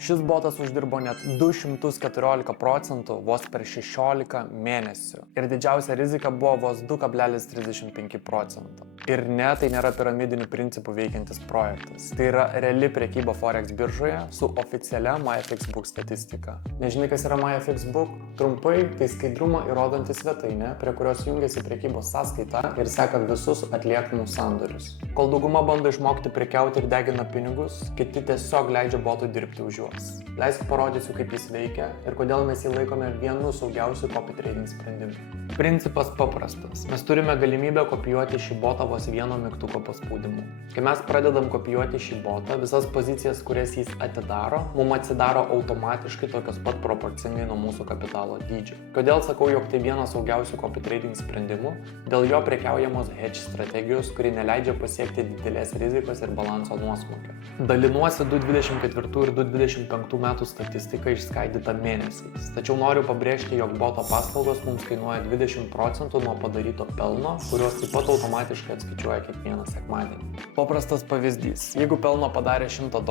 Šis botas uždirbo net 214% vos per 16 mėnesių. Ir didžiausia rizika buvo vos 2,35%. Ir ne, tai nėra piramidinių principų veikiantis projektas. Tai yra reali prekyba Forex biržoje su oficialia MyFixBook statistika. Nežinai, kas yra MyFixBook? Trumpai, tai skaidrumą įrodanti svetainė, prie kurios jungiasi prekybos sąskaita ir seka visus atliekamus sandorius. Kol dauguma bando išmokti prekiauti ir degina pinigus, kiti tiesiog leidžia botui dirbti už juos. Leisk parodysiu, kaip jis veikia ir kodėl mes jį laikome vienu saugiausių copy trading sprendimų. Principas paprastas. Mes turime galimybę kopijuoti šį botą vos vieno mygtuko paspaudimu. Kai mes pradedam kopijuoti šį botą, visas pozicijas, kurias jis atidaro, mums atsidaro automatiškai tokios pat proporcingai nuo mūsų kapitalo dydžio. Kodėl sakau, jog tai vienas saugiausių copy trading sprendimų? Dėl jo prekiaujamos hedge strategijos, kuri neleidžia pasiekti didelės rizikos ir balanso nuosmukio. Dalinuosi 2024 ir 2025 metų statistiką išskaidytą mėnesiais. Tačiau noriu pabrėžti, jog boto paslaugos mums kainuoja 20% nuo padaryto pelno, kuriuos taip pat automatiškai atskaičiuoja kiekvieną sekmadienį. Paprastas pavyzdys. Jeigu pelno padarė $100,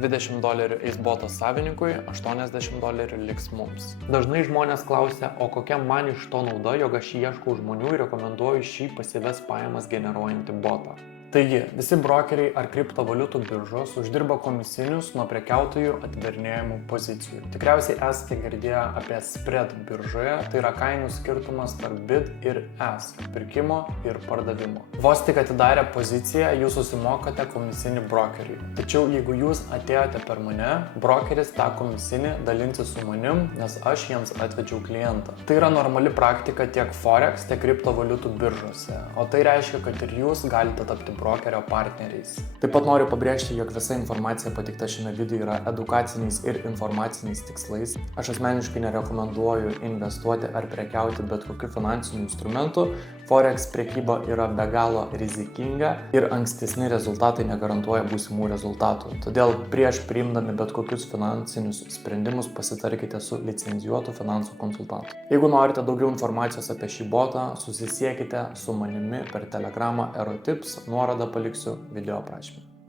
$20 eis boto savininkui, $80 liks mums. Dažnai žmonės klausia, o kokia man iš to nauda, jog aš ieškau žmonių ir rekomenduoju šį pasyvias pajamas generuojantį botą. Taigi, visi brokeriai ar kriptovaliutų biržos uždirba komisinius nuo prekiautojų atidarinėjimų pozicijų. Tikriausiai esate girdėję apie spread biržoje, tai yra kainų skirtumas tarp bid ir ask, pirkimo ir pardavimo. Vos tik atidarę poziciją, jūs susimokate komisinį brokeriui. Tačiau jeigu jūs atėjote per mane, brokeris tą komisinį dalinsi su manim, nes aš jiems atvedžiau klientą. Tai yra normali praktika tiek Forex, tiek kriptovaliutų biržose, o tai reiškia, kad ir jūs galite tapti brokerio partneriais. Taip pat noriu pabrėžti, jog visa informacija pateikta šiame video yra edukaciniais ir informaciniais tikslais. Aš asmeniškai nerekomenduoju investuoti ar prekiauti bet kokiu finansiniu instrumentu. Forex prekyba yra be galo rizikinga ir ankstesni rezultatai negarantuoja būsimų rezultatų. Todėl prieš priimdami bet kokius finansinius sprendimus pasitarkite su licencijuotu finansų konsultantu. Jeigu norite daugiau informacijos apie šį botą, susisiekite su manimi per Telegramą Aerotips, nuorodą paliksiu video aprašyme.